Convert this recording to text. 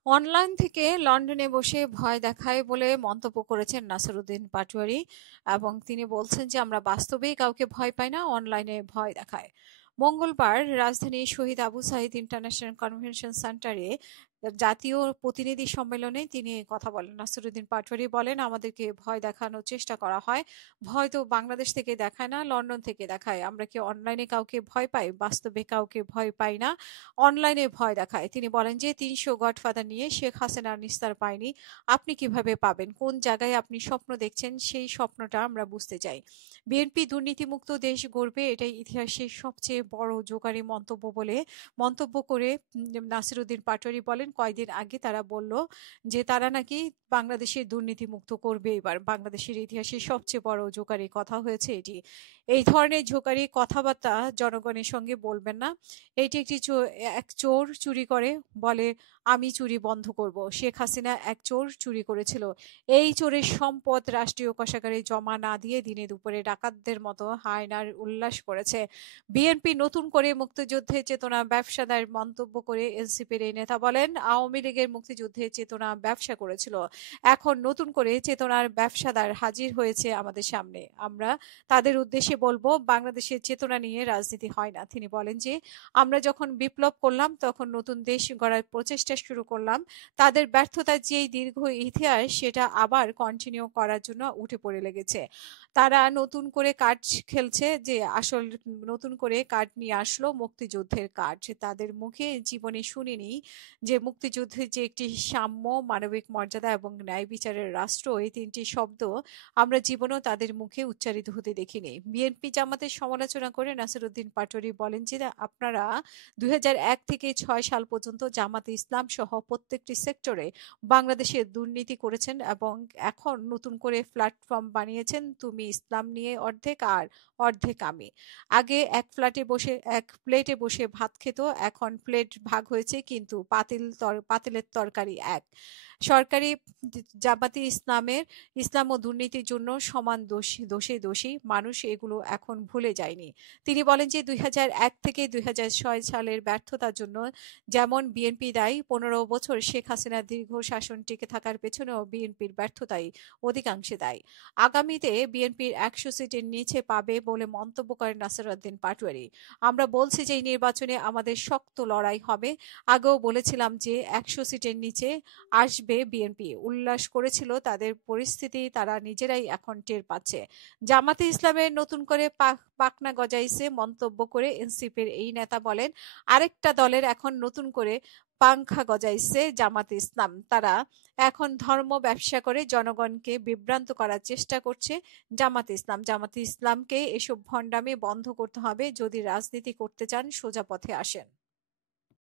Online থেকে লন্ডনে বসে ভয় দেখায় বলে মন্তব্য করেছেন নাসিরুদ্দিন পাটোয়ারি এবং তিনি বলছেন যে আমরা বাস্তবেই কাউকে ভয় পাই না, অনলাইনে ভয় দেখায়। মঙ্গলবার রাজধানীর শহীদ আবু সাঈদ ইন্টারন্যাশনাল কনভেনশন সেন্টারে জাতীয় প্রতিনিধি সম্মেলনে তিনি এই কথা বলেন। নাসিরুদ্দিন পাটোয়ারি বলেন, আমাদেরকে ভয় দেখানোর চেষ্টা করা হয়। ভয় তো বাংলাদেশ থেকে দেখায় না, লন্ডন থেকে দেখায়। আমরা কি অনলাইনে কাউকে ভয় পাই? বাস্তবে কাউকে ভয় পাই না, অনলাইনে ভয় দেখায়। তিনি বলেন যে ৩০০ গডফাদার নিয়ে শেখ হাসিনার নিস্তার পায়নি। আপনি কিভাবে পাবেন? কোন জায়গায় আপনি স্বপ্ন দেখছেন? সেই স্বপ্নটা আমরা বুঝতে চাই। বিএনপি দুর্নীতিমুক্ত দেশ গড়বে, এটাই ইতিহাসের সবচেয়ে বড় জোগাড়ি মন্তব্য বলে মন্তব্য করে নাসিরুদ্দিন পাটোয়ারি বলেন, কয়েকদিন আগে তারা বলল যে তারা নাকি বাংলাদেশের দুর্নীতিমুক্ত করবে এবার। বাংলাদেশের ইতিহাসের সবচেয়ে বড় জোগাড়ি কথা হয়েছে এটি। এই ধরনের জোগাড়ি কথাবার্তা জনগণের সঙ্গে বলবেন না। এইটি একটি এক চোর চুরি করে বলে আমি চুরি বন্ধ করব। শেখ হাসিনা এক চোর চুরি করেছিল। এই চোরের সম্পদ রাষ্ট্রীয় কোষাগারে জমা না দিয়ে দিনে দুপুরে ডাকাতদের মতো হায়নার উল্লাস করেছে। বিএনপি নতুন করে মুক্তিযুদ্ধের চেতনা ব্যবসাদার মন্তব্য করে এনসিপির এই নেতা বলেন, আওয়ামী লীগের মুক্তিযুদ্ধের চেতনা ব্যবসা করেছিল, এখন নতুন করে চেতনার ব্যবসাদার হাজির হয়েছে আমাদের সামনে। আমরা তাদের উদ্দেশ্যে বলবো, বাংলাদেশের চেতনা নিয়ে রাজনীতি হয় না। তিনি বলেন যে আমরা যখন বিপ্লব করলাম তখন নতুন দেশ গড়ার প্রচেষ্টা শুরু করলাম। তাদের ব্যর্থতার যে দীর্ঘ ইতিহাস সেটা আবার কন্টিনিউ করার জন্য উঠে পড়ে লেগেছে। তারা নতুন করে কার্ড খেলছে, যে আসল নতুন করে কার্ড নিয়ে আসলো মুক্তিযুদ্ধের কার্ড। তাদের মুখে জীবনে শুনিনি যে মুক্তিযুদ্ধের যে একটি সাম্য, মানবিক মর্যাদা এবং ন্যায় বিচারের রাষ্ট্র, এই তিনটি শব্দ আমরা জীবনেও তাদের মুখে উচ্চারিত হতে দেখিনি। বিএনপি জামাতের সমালোচনা করে নাসিরুদ্দিন পাটোয়ারি বলেন যে আপনারা ২০০১ থেকে ৬ সাল পর্যন্ত জামাতে ইসলাম সহ প্রত্যেকটি সেক্টরে বাংলাদেশে দুর্নীতি করেছেন এবং এখন নতুন করে প্ল্যাটফর্ম বানিয়েছেন, তুমি ইসলাম নিয়ে অর্ধেক আর অর্ধেক আমি। আগে এক প্লেটে বসে ভাত খেত, এখন প্লেট ভাগ হয়েছে কিন্তু পাতিলের তরকারি এক। সরকারি জামাতে ইসলাম ও দুর্নীতির জন্য সমান দোষে দোষী মানুষ, এগুলো এখন ভুলে যায়নি। তিনি বলেন যে ২০০১ থেকে ২০০৬ সালের ব্যর্থতার জন্য যেমন বিএনপি দায়ী, ১৫ বছর শেখ হাসিনার দীর্ঘ শাসন টিকে থাকার পেছনেও বিএনপির ব্যর্থতাই অধিকাংশে দায়ী। আগামীতে বিএনপির ১০০ সিটের নিচে পাবে বলে মন্তব্য করেন নাসিরুদ্দিন পাটোয়ারি। আমরা বলছি যে এই নির্বাচনে আমাদের শক্ত লড়াই হবে। আগেও বলেছিলাম যে ১০০ সিটের নিচে আসবে বিএনপি। উল্লাস করেছিল তাদের পরিস্থিতি তারা নিজেরাই এখন টের পাচ্ছে। জামাতে ইসলামের নতুন করে পাখনা গজাইছে মন্তব্য করে এনসিপির এই নেতা বলেন, আরেকটা দলের এখন নতুন করে পাংখা গজাইছে জামাতে ইসলাম। তারা এখন ধর্ম ব্যবসা করে জনগণকে বিভ্রান্ত করার চেষ্টা করছে জামাতে ইসলাম। জামাতে ইসলামকে এসব ভণ্ডামি বন্ধ করতে হবে। যদি রাজনীতি করতে চান সোজা পথে আসেন।